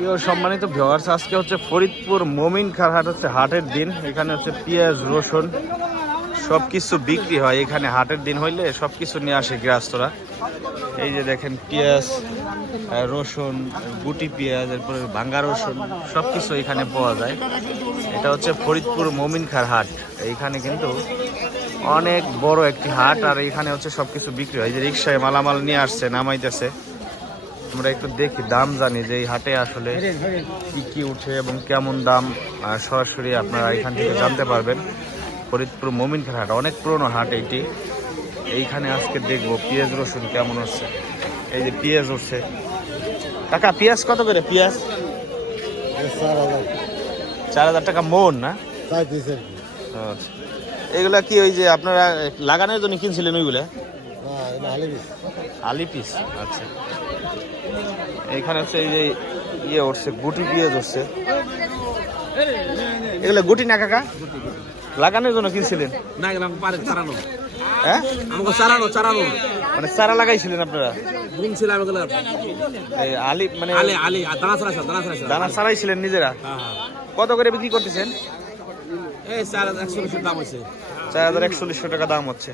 প্রিয় সম্মানিত ভিওয়ার্স আজকে হচ্ছে ফরিদপুর মমিন খার হাট হচ্ছে হাটের দিন। এখানে হচ্ছে পেঁয়াজ, রসুন সব কিছু বিক্রি হয়। এখানে হাটের দিন হইলে সব কিছু নিয়ে আসে গৃহস্থরা। এই যে দেখেন পেঁয়াজ রসুন, গুটি পেঁয়াজ, এরপরে ভাঙ্গা রসুন সব কিছু এখানে পাওয়া যায়। এটা হচ্ছে ফরিদপুর মমিন খার হাট এইখানে কিন্তু অনেক বড় একটি হাট আর এখানে হচ্ছে সব কিছু বিক্রি হয়। যে রিক্সায় মালামাল নিয়ে আসছে, নামাইতেছে। আমরা একটু দেখি দাম জানি যে এই হাটে আসলে কি কি উঠে এবং কেমন দাম সরাসরি আপনারা এখান থেকে জানতে পারবেন। ফরিদপুর মমিনখার হাট অনেক পুরনো হাট এইটি এইখানে আজকে দেখব পেঁয়াজ রসুন কেমন হচ্ছে। এই যে পেঁয়াজ উঠছে। কাকা পেঁয়াজ কত করে? পেঁয়াজ? চার হাজার টাকা মন না? আচ্ছা। এগুলা কি ওই যে আপনারা লাগানোর জন্য কিনছিলেন ওইগুলা? আলি পিস আচ্ছা। এইখানে হচ্ছে এই যে ইয়ে উঠছে গুটি পেঁয়াজ উঠছে এগুলো গুটি না কাকা? লাগানোর জন্য কিনছিলেন? না গেলাম পারে চারানো। হ্যাঁ? আমাকে চারানো চারানো। মানে চারা লাগাইছিলেন আপনারা? বুনছিলাম এগুলো। এই আলি মানে আলে আলে দানা চারাইছে দানা চারাইছে দানা ছাড়াইছিলেন নিজেরা? হ্যাঁ হ্যাঁ। কত করে বিক্রি করতেছেন? এই চার একশো বেশি দাম হয়েছে চার হাজার একচল্লিশশো টাকা দাম হচ্ছে।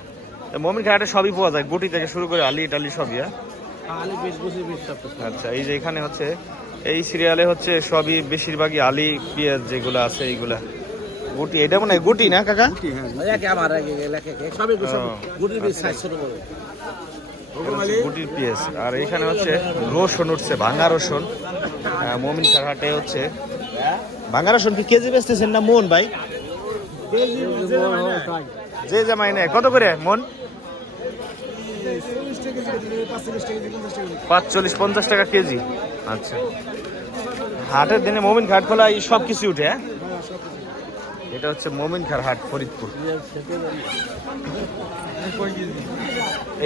মমিন ঘাটে সবই পাওয়া যায়। গুটি থেকে শুরু করে আলি টালি সবই হ্যাঁ? আলে বেশ বসে বেশ সব কিছু। আচ্ছা এই যে এখানে হচ্ছে এই সিরিয়ালে হচ্ছে সবই বেশিরভাগই আলি পেঁয়াজ যেগুলো আছে এইগুলা। গুটি এটা মনে হয় গুটি না কাকা? হ্যাঁ। গুটির পেঁয়াজ। আর এখানে হচ্ছে রসুন উঠছে ভাঙা রসুন। আহ, মমিন খার হাটে হচ্ছে। ভাঙা রসুন কি কেজি বেচতেছেন না মন ভাই? যে জামাই নেয় কত করে মন পাঁচচল্লিশ, পঞ্চাশ টাকা কেজি। আচ্ছা। হাটের দিনে মমিন ঘাট খোলা, এই সব কিছু উঠে হ্যাঁ? এটা হচ্ছে মমিন খার হাট, ফরিদপুর।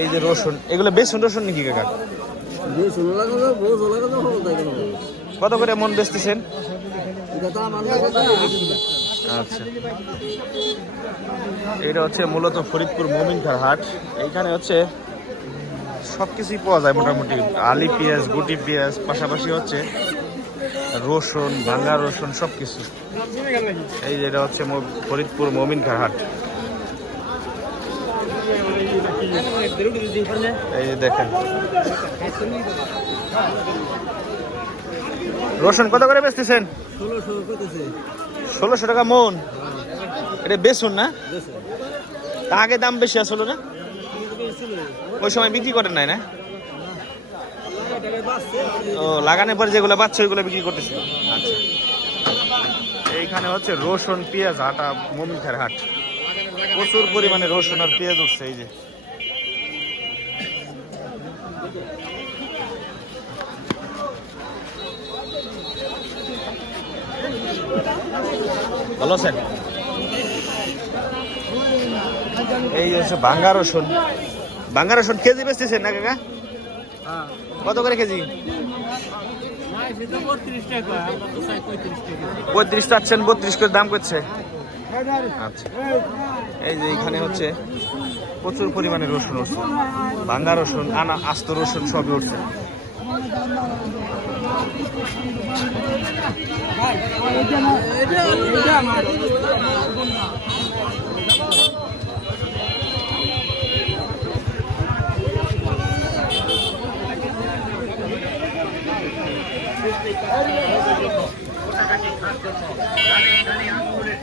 এই যে রসুন, এগুলো বেসন, রসুন নাকি কাকা? কত করে মন বেচতেছেন? আচ্ছা। এটা হচ্ছে মূলত ফরিদপুর মমিনখার হাট। এইখানে হচ্ছে সব কিছুই পাওয়া যায় মোটামুটি। আলি পেঁয়াজ, গুটি পেঁয়াজ, পাশাপাশি হচ্ছে রসুন, ভাঙ্গা রসুন সব কিছু এই যে এটা হচ্ছে ফরিদপুর মমিনখার হাট। এই যে দেখেন। রসুন কত করে বেচতেছেন? ষোলোশো টাকা মন। এটা বেসুন না? আগে দাম বেশি আসলো না? ওই সময় বিক্রি করেন নাই, না? ও, লাগানোর পরে যেগুলো পাচ্ছে, ওইগুলো বিক্রি করতেছে। আচ্ছা। এইখানে হচ্ছে রসুন, পেঁয়াজ, আটা, মমিখার হাট। প্রচুর পরিমাণে রসুন আর পেঁয়াজ উঠছে, এই যে। ভালো আছেন? এই হচ্ছে ভাঙ্গা রসুন। ভাঙ্গা রসুন কেজি বেচতেছেন না কাকা? কত করে কেজি? বত্রিশ চাচ্ছেন, বত্রিশ করে দাম করছে। আচ্ছা। এই যে এখানে হচ্ছে প্রচুর পরিমাণে রসুন উঠছে। ভাঙ্গা রসুন, আনা, আস্ত রসুন সবই উঠছে। এটা 大阪市観光の誰々アングル